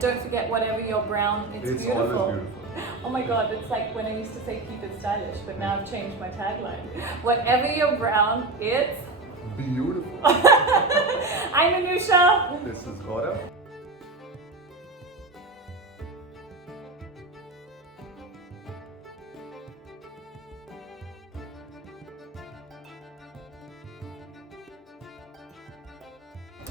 Don't forget, whatever you're brown, it's beautiful. Always beautiful. Oh my God, it's like when I used to say keep it stylish, but now I've changed my tagline. Whatever you're brown, it's beautiful. I'm Anusha. This is Gaurav.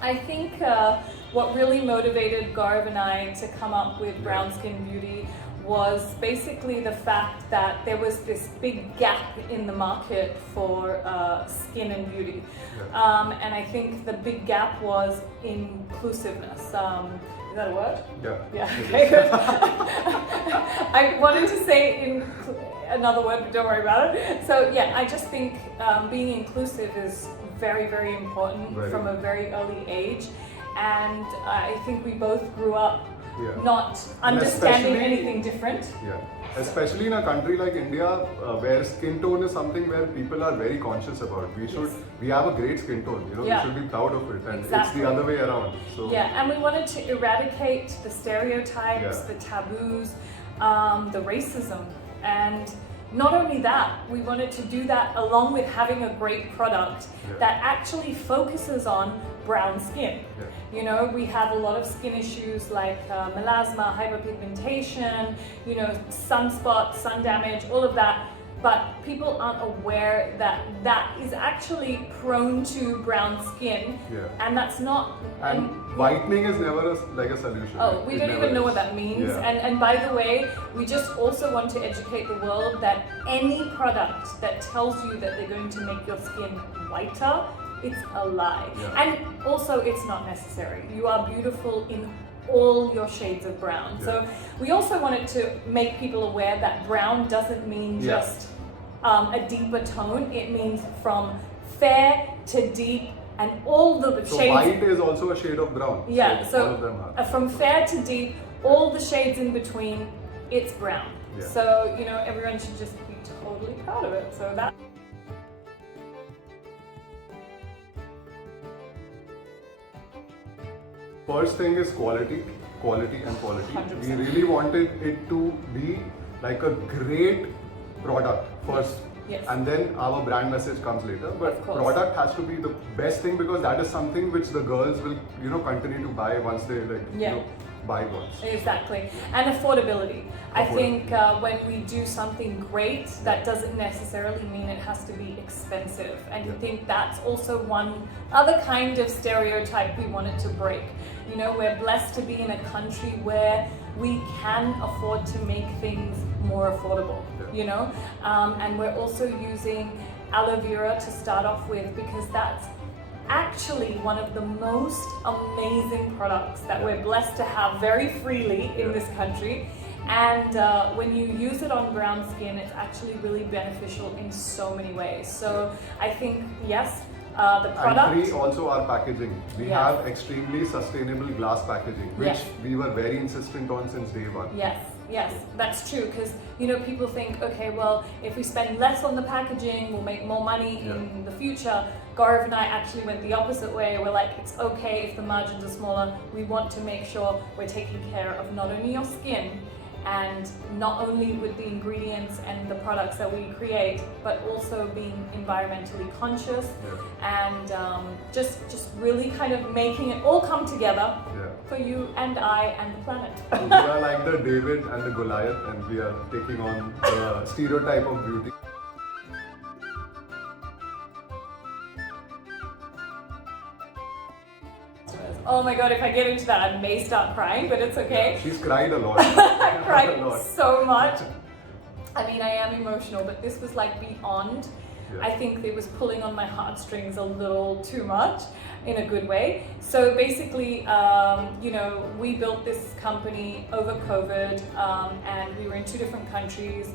I think what really motivated Gaurav and I to come up with BrownSkin Beauty was basically the fact that there was this big gap in the market for skin and beauty. And I think the big gap was inclusiveness. Is that a word? Yeah. Okay, good. I wanted to say another word, but don't worry about it. So yeah, I just think being inclusive is very, very important from a very early age. And I think we both grew up not understanding anything different. Yeah, especially in a country like India, where skin tone is something where people are very conscious about. We have a great skin tone, we should be proud of it, and it's the other way around. So yeah, and we wanted to eradicate the stereotypes, the taboos, the racism, and not only that, we wanted to do that along with having a great product that actually focuses on brown skin. You know, we have a lot of skin issues like melasma, hyperpigmentation, sunspot, sun damage, all of that. But people aren't aware that that is actually prone to brown skin, and that's not. And whitening is never like a solution. Oh, we don't even know what that means. And by the way, we just also want to educate the world that any product that tells you that they're going to make your skin whiter, it's a lie. And also, it's not necessary. You are beautiful in all your shades of brown. So we also wanted to make people aware that brown doesn't mean just a deeper tone. It means from fair to deep and all the shades. So white is also a shade of brown. Yeah, so all of them are. From fair to deep, all the shades in between, it's brown. So, everyone should just be totally proud of it. So that. First thing is quality and quality. 100%. We really wanted it to be like a great product first, and then our brand message comes later. But product has to be the best thing, because that is something which the girls will, continue to buy once they buy once. Exactly. And affordability. I think when we do something great, that doesn't necessarily mean it has to be expensive. And I think that's also one other kind of stereotype we wanted to break. We're blessed to be in a country where we can afford to make things more affordable, and we're also using aloe vera to start off with, because that's actually one of the most amazing products that we're blessed to have very freely in this country. And when you use it on brown skin, it's actually really beneficial in so many ways. So I think, the product. And also our packaging. We have extremely sustainable glass packaging, which we were very insistent on since day one. Yes, that's true, because people think, okay, well, if we spend less on the packaging, we'll make more money in the future. Gaurav and I actually went the opposite way. We're like, it's okay if the margins are smaller. We want to make sure we're taking care of not only your skin, and not only with the ingredients and the products that we create, but also being environmentally conscious and just really kind of making it all come together for you and I and the planet. We are like the David and the Goliath, and we are taking on the stereotype of beauty. Oh my God, if I get into that, I may start crying, but it's okay. She's cried a lot. I cried so much. I mean, I am emotional, but this was like beyond. I think it was pulling on my heartstrings a little too much in a good way. So basically, we built this company over COVID, and we were in 2 different countries,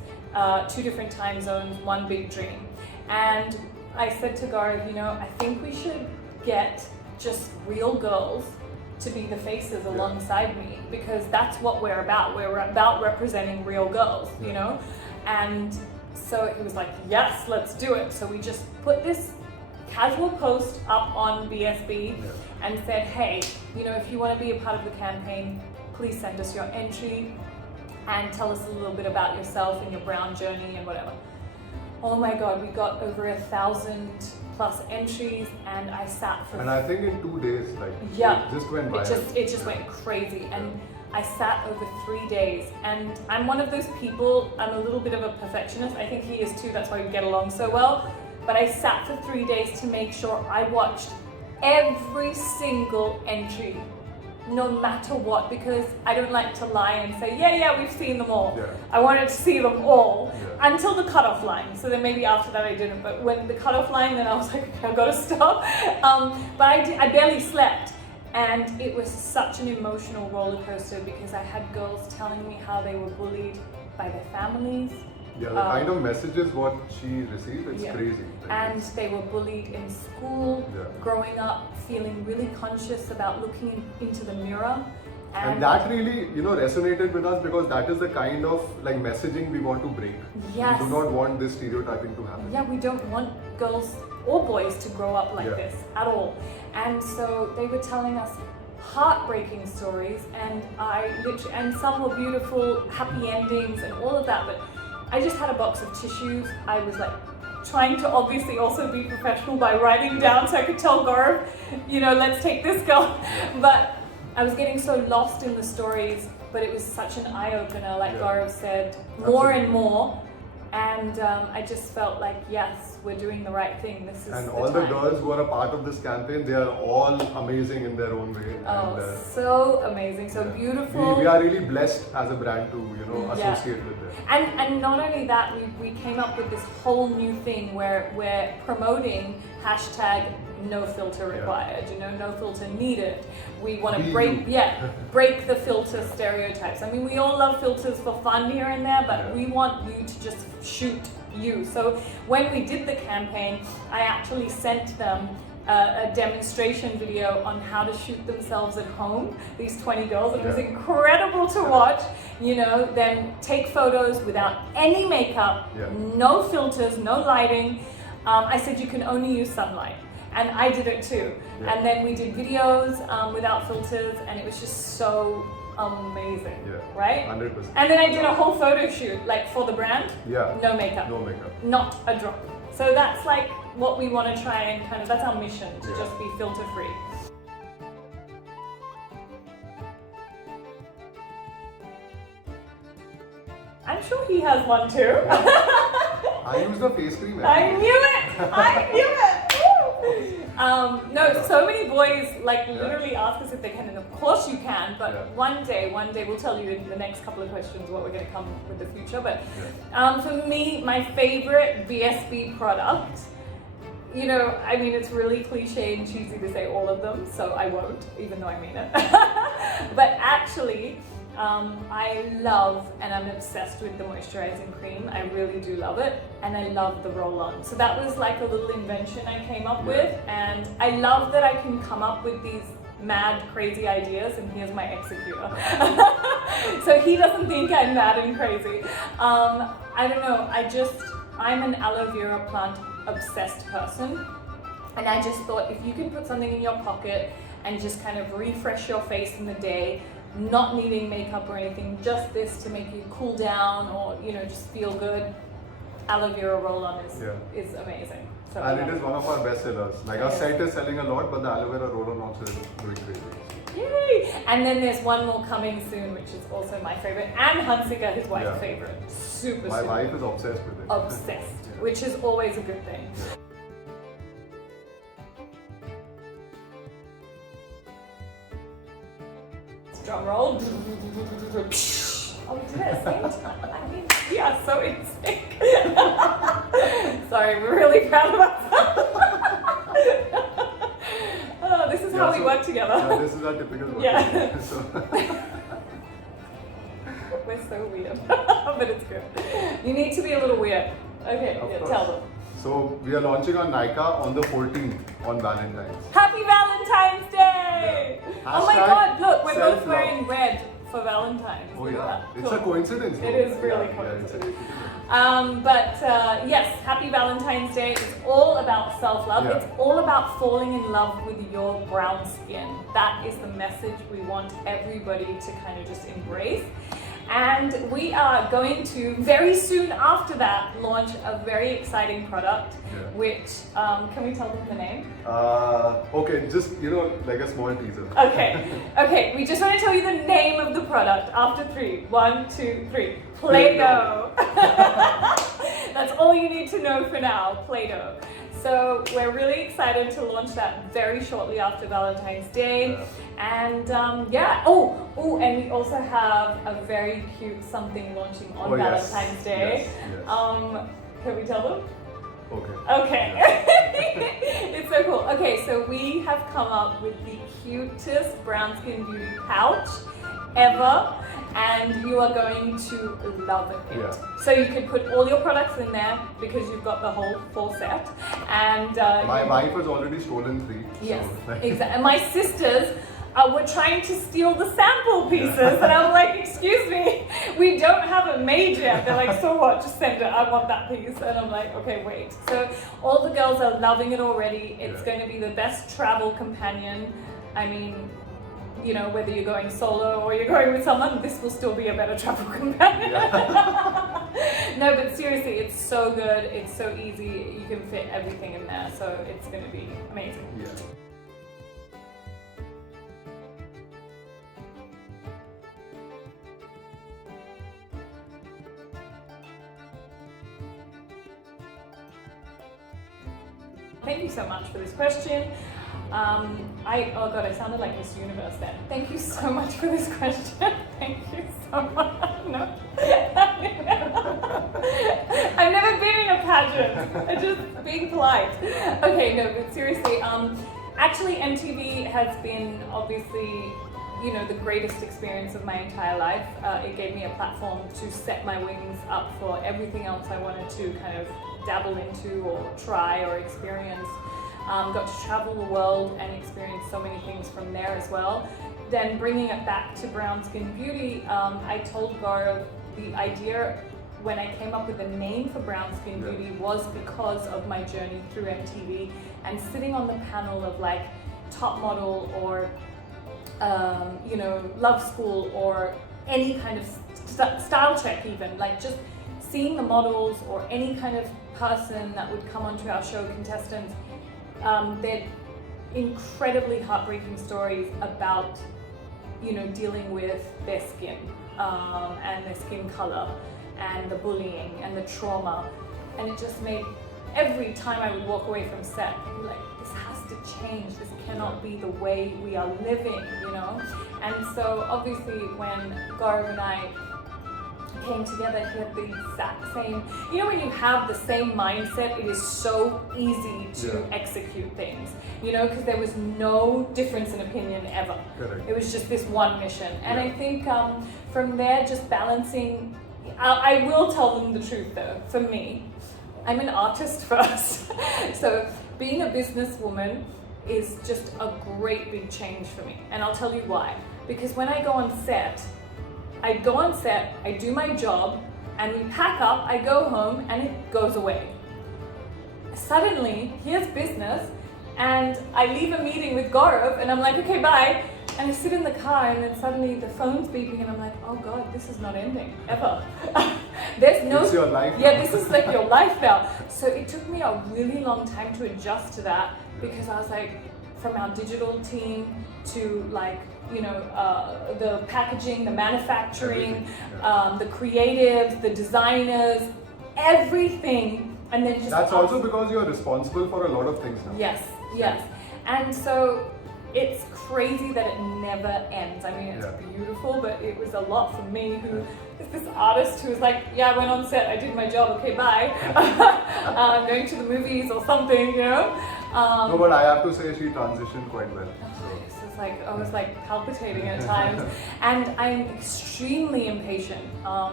2 different time zones, one big dream. And I said to Gaurav, I think we should get just real girls to be the faces alongside me, because that's what we're about. We're about representing real girls, And so he was like, yes, let's do it. So we just put this casual post up on BSB and said, hey, if you want to be a part of the campaign, please send us your entry and tell us a little bit about yourself and your brown journey and whatever. Oh my God, we got over 1,000 plus entries, and I sat for. And I think in 2 days, like, yeah, it just went viral. It just went crazy, and I sat over 3 days. And I'm one of those people. I'm a little bit of a perfectionist. I think he is too. That's why we get along so well. But I sat for 3 days to make sure I watched every single entry, no matter what, because I don't like to lie and say, yeah, we've seen them all. Yeah. I wanted to see them all until the cutoff line. So then maybe after that I didn't. But when the cutoff line, then I was like, okay, I've got to stop. But I barely slept. And it was such an emotional roller coaster because I had girls telling me how they were bullied by their families. Yeah, the kind of messages what she received, it's crazy. And they were bullied in school, growing up, feeling really conscious about looking into the mirror. And that really, resonated with us because that is the kind of like messaging we want to break. Yes. We do not want this stereotyping to happen. Yeah, we don't want girls or boys to grow up like this at all. And so they were telling us heartbreaking stories, and some were beautiful, happy endings and all of that, but I just had a box of tissues. I was like trying to obviously also be professional by writing down so I could tell Gaurav, let's take this girl. But I was getting so lost in the stories, but it was such an eye-opener, like Gaurav said, more and more. And I just felt like, yes, we're doing the right thing. This is and all the girls who are a part of this campaign, they are all amazing in their own way. Oh, and, so amazing, so beautiful. We are really blessed as a brand to, associate with them. And not only that, we came up with this whole new thing where we're promoting hashtag no filter required, no filter needed. We want to break the filter stereotypes. I mean, we all love filters for fun here and there, but we want you to just shoot you. So when we did the campaign, I actually sent them a demonstration video on how to shoot themselves at home, these 20 girls. It was incredible to watch, them take photos without any makeup, no filters, no lighting. I said you can only use sunlight. And I did it too. And then we did videos without filters, and it was just so amazing, right? 100%. And then I did a whole photo shoot, like for the brand, no makeup. No makeup. Not a drop. So that's like what we want to try and that's our mission, to just be filter free. I'm sure he has one too. I use the face cream. I knew it! No, so many boys literally ask us if they can, and of course you can, but one day we'll tell you in the next couple of questions what we're going to come with the future. But for me, my favorite BSB product, it's really cliche and cheesy to say all of them, so I won't, even though I mean it. But actually, I love and I'm obsessed with the moisturizing cream. I really do love it, and I love the roll-on. So that was like a little invention I came up with, and I love that I can come up with these mad, crazy ideas, and here's my executor. So he doesn't think I'm mad and crazy. I don't know, I'm an aloe vera plant obsessed person, and I just thought if you can put something in your pocket and just kind of refresh your face in the day, not needing makeup or anything, just this to make you cool down or just feel good. Aloe vera roll-on is amazing. So and it is one of our best sellers. Like our set is selling a lot, but the aloe vera roll-on also is doing crazy. Yay! And then there's one more coming soon, which is also my favorite, and Hansika, his wife's favorite. My wife is obsessed with it. Obsessed, which is always a good thing. Drum roll. Oh, we did it at the same time. I mean, we are so in sync. Sorry, we're really proud of ourselves. Oh, this is how we work together. This is our typical work. We're so weird, but it's good. You need to be a little weird. Okay, tell them. So we are launching on Nykaa on the 14th on Valentine's. Happy Valentine's Day! Oh my God! Look, we're both wearing red for Valentine's. Oh yeah, it's cool. a coincidence. It is really coincidence. Yes, happy Valentine's Day. It's all about self-love. Yeah. It's all about falling in love with your brown skin. That is the message we want everybody to kind of just embrace. And we are going to, very soon after that, launch a very exciting product, which, can we tell them the name? Okay, just, like a small teaser. Okay, we just want to tell you the name of the product after 3. 1, 2, 3. Play-Doh. That's all you need to know for now, Play-Doh. So we're really excited to launch that very shortly after Valentine's Day. Yeah. And and we also have a very cute something launching on Valentine's Day. Yes. Can we tell them? Okay. It's so cool. Okay, so we have come up with the cutest BrownSkin Beauty pouch ever, and you are going to love it. Yeah. So you can put all your products in there because you've got the whole full set. And my wife has already stolen 3. Yes, so. exactly. And my sisters were trying to steal the sample pieces, and I'm like, excuse me, we don't have it made yet. They're like, so what? Just send it. I want that piece. And I'm like, okay, wait. So all the girls are loving it already. It's going to be the best travel companion. I mean, whether you're going solo or you're going with someone, this will still be a better travel companion. No, but seriously, it's so good. It's so easy. You can fit everything in there. So it's going to be amazing. Yeah. Thank you so much for this question. I sounded like Miss Universe then. Thank you so much for this question. Thank you so much. No. I've never been in a pageant. I'm just being polite. Okay, no, but seriously, actually MTV has been obviously, the greatest experience of my entire life. It gave me a platform to set my wings up for everything else I wanted to kind of dabble into or try or experience. Got to travel the world and experience so many things from there as well. Then bringing it back to BrownSkin Beauty, I told Gaurav the idea when I came up with a name for BrownSkin Beauty was because of my journey through MTV and sitting on the panel of like Top Model or Love School or any kind of style check even, like just seeing the models or any kind of person that would come onto our show, contestants, they're incredibly heartbreaking stories about, dealing with their skin and their skin color and the bullying and the trauma. And it just made, every time I would walk away from set, I'd be like, this has to change. This cannot be the way we are living, And so obviously when Gaurav and I came together, he had the exact same, when you have the same mindset, it is so easy to execute things, because there was no difference in opinion ever. Correct. It was just this one mission. And I think from there, just balancing, I will tell them the truth though, for me, I'm an artist first. So being a businesswoman is just a great big change for me. And I'll tell you why. Because when I go on set, I do my job, and we pack up, I go home, and it goes away. Suddenly, here's business, and I leave a meeting with Gaurav, and I'm like, okay, bye. And I sit in the car, and then suddenly the phone's beeping, and I'm like, oh God, this is not ending, ever. There's no... It's your life. Yeah, this is like your life now. So it took me a really long time to adjust to that, because I was like, from our digital team to like, the packaging, the manufacturing, the creatives, the designers, everything, and then just... That's also because you're responsible for a lot of things now. Yes. And so it's crazy that it never ends. I mean, it's beautiful, but it was a lot for me, who is this artist who was like, yeah, I went on set, I did my job, okay, bye. I'm going to the movies or something, No, but I have to say she transitioned quite well. I was like palpitating at times, and I'm extremely impatient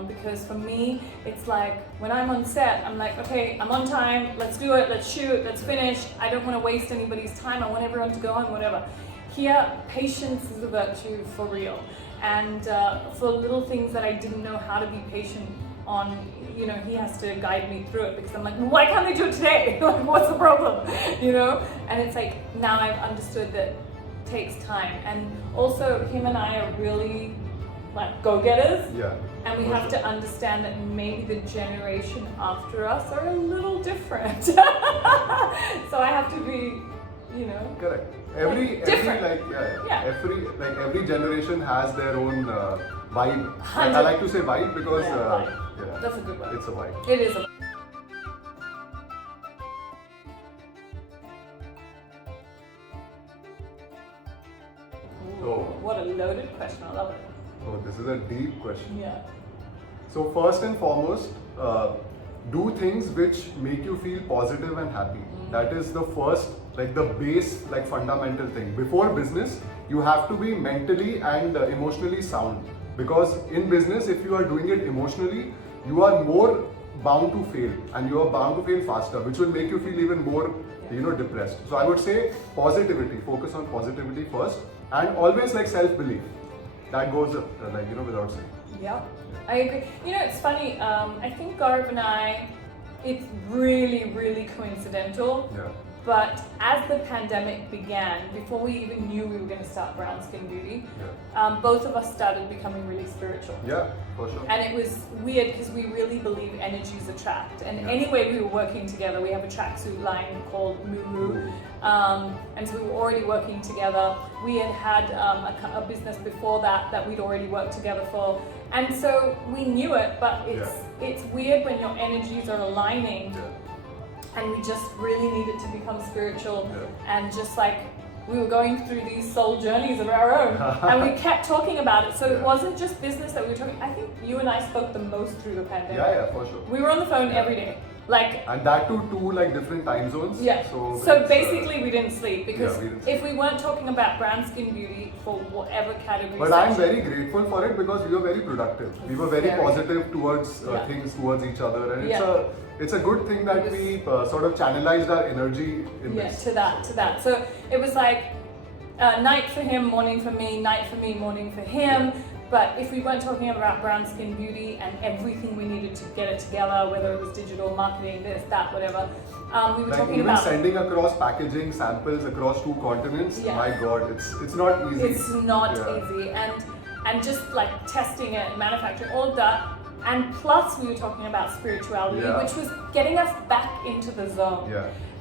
because for me it's like when I'm on set, I'm like, okay, I'm on time, let's do it, let's shoot, let's finish. I don't want to waste anybody's time. I want everyone to go on, whatever. Here, patience is a virtue for real, And for little things that I didn't know how to be patient on, you know, he has to guide me through it, because I'm like, why can't they do it today? Like, what's the problem? You know? And it's like, now I've understood that it takes time. And also, him and I are really like go-getters. Yeah. And we have to understand that maybe the generation after us are a little different. So I have to be, you know. Correct. Every generation has their own vibe. Like, I like to say vibe because that's a good word. It's a vibe. It is a what a loaded question. I love it. Oh, this is a deep question. Yeah. So first and foremost, do things which make you feel positive and happy. That is the first, like the base, like fundamental thing. Before business, you have to be mentally and emotionally sound. Because in business, if you are doing it emotionally, you are more bound to fail, and you are bound to fail faster, which will make you feel even more, you know, depressed. So I would say positivity. Focus on positivity first, and always like self-belief. That goes like, you know, without saying. Yeah, I agree. You know, it's funny. I think Gaurav and I, it's really, really coincidental. Yeah. But as the pandemic began, before we even knew we were going to start BrownSkin Beauty, both of us started becoming really spiritual. Yeah, for sure. And it was weird because we really believe energies attract. And anyway, we were working together. We have a tracksuit line called Moo. And so we were already working together. We had a business before that we'd already worked together for. And so we knew it, but it's weird when your energies are aligning. And we just really needed to become spiritual, and just like we were going through these soul journeys of our own, and we kept talking about it. So it wasn't just business that we were talking. I think you and I spoke the most through the pandemic. Yeah, for sure. We were on the phone every day, like, and that too, two like different time zones. Yeah. So basically, we didn't sleep because if we weren't talking about BrownSkin Beauty for whatever category. But I'm very grateful for it because we were very productive. We were very positive towards things, towards each other, and it's a good thing that we sort of channelized our energy in this. To that. So it was like night for him, morning for me, night for me, morning for him. But if we weren't talking about BrownSkin Beauty and everything we needed to get it together, whether it was digital marketing, this, that, whatever, we were like talking even about sending across packaging samples across 2 continents. My God, it's not easy. It's not easy, and just like testing it, manufacturing, all of that. And plus we were talking about spirituality, which was getting us back into the zone.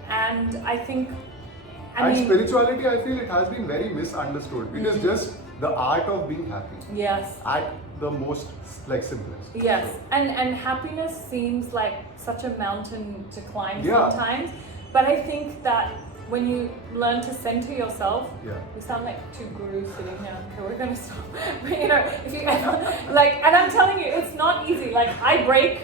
And I think, I mean, spirituality, I feel it has been very misunderstood. It is just the art of being happy. Yes. At the most like simplest. Yes. And happiness seems like such a mountain to climb sometimes. But I think that when you learn to center yourself, we sound like 2 gurus sitting here. Okay, we're gonna stop. But you know, if you like, and I'm telling you, it's not easy. Like I break,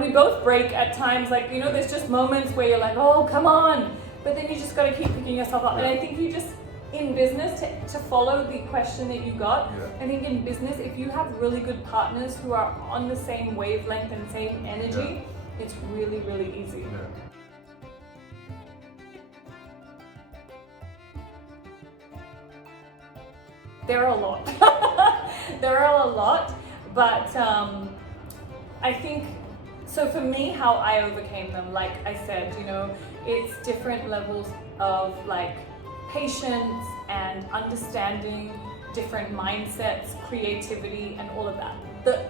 we both break at times. Like, you know, there's just moments where you're like, oh, come on, but then you just gotta keep picking yourself up. And I think you just, in business, to follow the question that you got, I think in business, if you have really good partners who are on the same wavelength and same energy, it's really, really easy. There are a lot. There are a lot, but I think, so for me, how I overcame them, like I said, you know, it's different levels of like patience and understanding different mindsets, creativity, and all of that.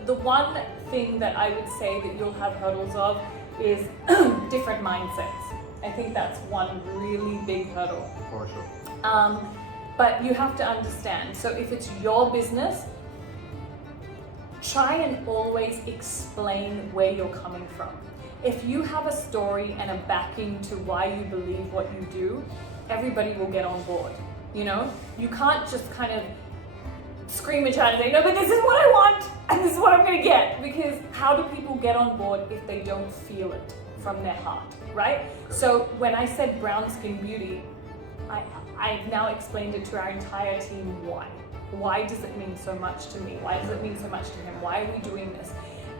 The one thing that I would say that you'll have hurdles of is different mindsets. I think that's one really big hurdle. For sure. But you have to understand, so if it's your business, try and always explain where you're coming from. If you have a story and a backing to why you believe what you do, everybody will get on board. You know, you can't just kind of scream and shout and say, no, but this is what I want and this is what I'm gonna get, because how do people get on board if they don't feel it from their heart, right? So when I said BrownSkin Beauty, I've now explained it to our entire team why. Why does it mean so much to me? Why does it mean so much to him? Why are we doing this?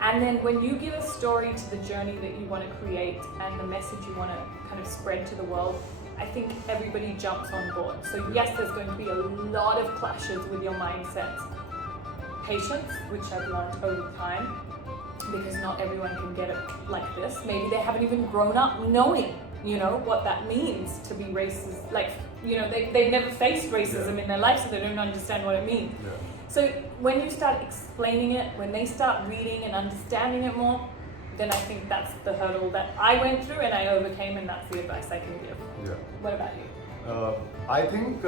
And then when you give a story to the journey that you want to create and the message you want to kind of spread to the world, I think everybody jumps on board. So yes, there's going to be a lot of clashes with your mindsets, patience, which I've learned over time, because not everyone can get it like this. Maybe they haven't even grown up knowing, you know, what that means to be racist. Like, you know, they've never faced racism in their life, so they don't understand what it means. Yeah. So when you start explaining it, when they start reading and understanding it more, then I think that's the hurdle that I went through and I overcame, and that's the advice I can give. Yeah. What about you? I think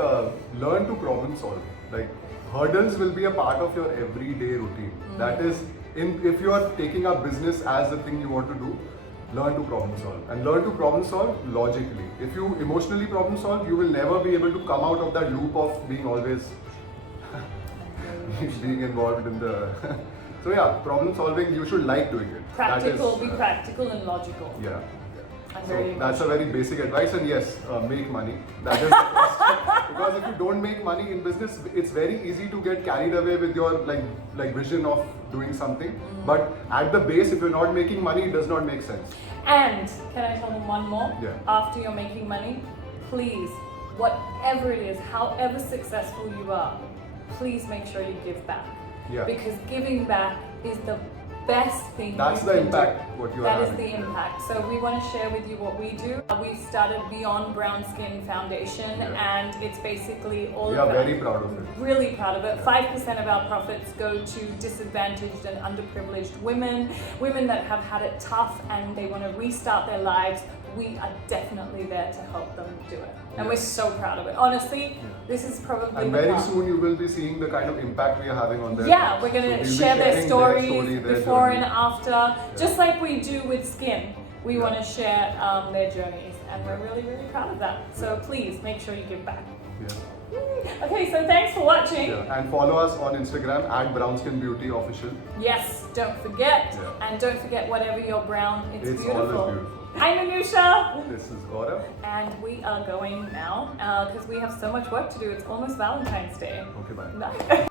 learn to problem solve. Like, hurdles will be a part of your everyday routine. That is, if you are taking up business as the thing you want to do, learn to problem solve. And learn to problem solve logically. If you emotionally problem solve, you will never be able to come out of that loop of being always being involved in the... So yeah, problem solving, you should like doing it. Practical, be practical and logical. Yeah. So that's a very basic advice, and yes, make money. That is the first. Because if you don't make money in business, it's very easy to get carried away with your like vision of doing something. But at the base, if you're not making money, it does not make sense. And can I tell them one more? Yeah. After you're making money, please, whatever it is, however successful you are, please make sure you give back. Yeah. Because giving back is the best thing. That's the impact what you are having. That is the impact. So we want to share with you what we do. We started Beyond Brown Skin Foundation, and it's basically all we about. We are very proud of it. Really proud of it. 5% of our profits go to disadvantaged and underprivileged women, women that have had it tough and they want to restart their lives. We are definitely there to help them do it. And we're so proud of it. Honestly, this is probably and very soon you will be seeing the kind of impact we are having on them. Yeah, we're going to share their stories before journey. And after. Just like we do with skin. We want to share their journeys, and we're really, really proud of that. So please make sure you give back. Yeah. Okay, so thanks for watching. Yeah. And follow us on Instagram at BrownSkin Beauty Official. Yes, don't forget. And don't forget, whatever you're brown, it's beautiful. Always beautiful. I'm Anusha. This is Gaurav. And we are going now because we have so much work to do. It's almost Valentine's Day. Okay, bye. Bye.